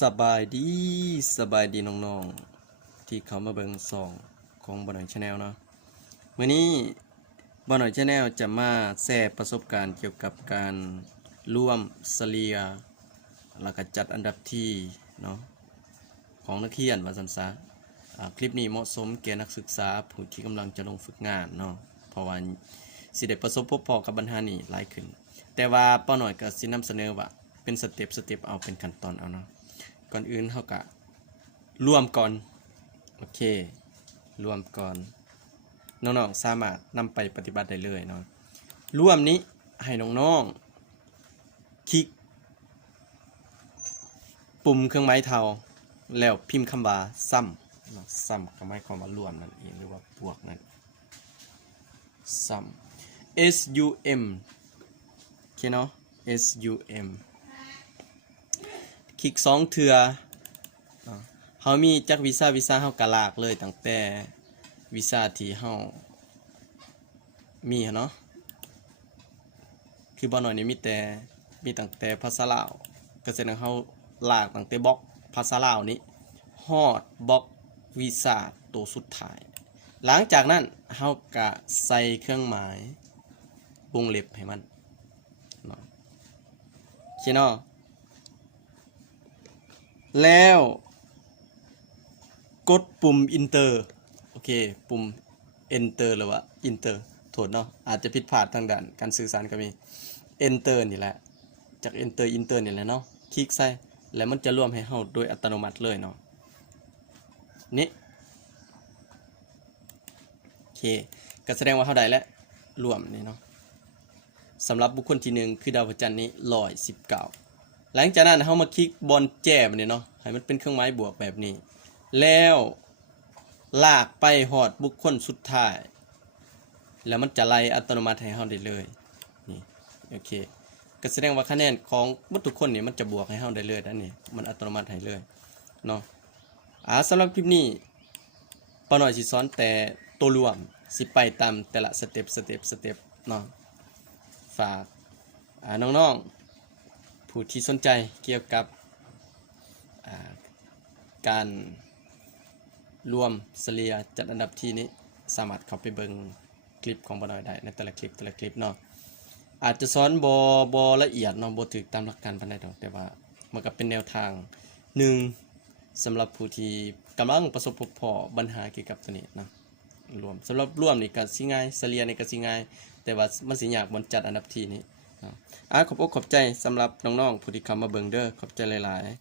สบายดีน้องๆที่เขามาเบิ่งส่องของบ่หน่อยชาแนลเนาะมื้อนี้บ่หน่อยชาแนลจะมาแชร์ประสบการณ์เกี่ยวกับการร่วมเฉลี่ยแล้วก็จัดอันดับที่เนาะของนักเรียนว่าซั่นซะคลิปนี้เหมาะสมแก่นักศึกษาผู้ที่กำลังจะลงฝึกงานเนาะเพราะว่าสิได้ประสบพบพอกับปัญหานี้หลายขึ้นแต่ว่าป้าหน่อยก็สินำเสนอว่าเป็นสเต็ปเอาเป็นขั้นตอนเอาเนาะก่อนอื่นเฮาก็รวมก่อนโอเครวมก่อนน้องๆสามารถนำไปปฏิบัติได้เลยเนาะรวมนี้ให้น้องๆคลิกปุ่มเครื่องหมายเท่าแล้วพิมพ์คำว่าซ้ำซ้ำก็หมายความว่ารวมนั่นเองหรือว่าบวกนั่นซ้ำ SUM โอเคเนาะ SUM คลิก2เทื่อเฮามีจักวีซ่าเฮากะลากเลยตั้งแต่วีซ่าที่เฮามีเนาะคือบ่น้อยนี่มีตั้งแต่ภาษาลาวก็แสดงเฮาลากตั้งแต่บล็อกภาษาลาวนี้ฮอดบล็อกวีซ่าตัวสุดท้ายหลังจากนั้นเฮาก็ใส่เครื่องหมายวงเล็บให้มันเนาะโอเคเนาะแล้วกดปุ่ม Enter โอเคปุ่ม Enter หรือว่า Enter โทษเนาะอาจจะผิดพลาดทางด้านการสื่อสารก็มี Enter นี่แหละจาก Enter นี่แหละเนาะคลิกใส่แล้วมันจะรวมให้เฮาโดยอัตโนมัติเลยเนาะนี่โอเคก็แสดงว่าเฮาได้แล้วรวมนี่เนาะสำหรับบุคคลที่1คือดาวพระจันทร์นี้119หลังจากนั้นเฮามาคลิกบนแจ้มนี่เนาะให้มันเป็นเครื่องหมายบวกแบบนี้แล้วลากไปหอดบุคคลสุดท้ายแล้วมันจะไล่อัตโนมัติให้เฮาได้เลยนี่โอเคก็แสดงว่าคะแนนของทุกคนนี่มันจะบวกให้เฮาได้เลยนะนี่มันอัตโนมัติให้เลยเนาะสำหรับคลิปนี้ป้าหน่อยสิสอนแต่ตัวรวมสิไปตามแต่ละสเต็ปเนาะฝากน้องๆผู้ที่สนใจเกี่ยวกับการรวมเฉลี่ยจัดอันดับที่นี้สามารถเข้าไปเบิ่งคลิปของบ่น้อยได้ในแต่ละคลิปเนาะอาจจะสอนบ่ละเอียดเนาะบ่ถึกตามหลักการปานใดดอกแต่ว่ามันก็เป็นแนวทางหนึ่งสำหรับผู้ที่กำลังประสบพบปัญหาเกี่ยวกับตัวนี้เนาะรวมสำหรับรวมนี่ก็สิง่ายเฉลี่ยนี่ก็สิง่ายแต่ว่ามันสิยากบนจัดอันดับที่นี้ขอบอกขอบใจสำหรับน้องๆผู้ที่เข้ามาเบิ่งเด้อขอบใจหลายๆ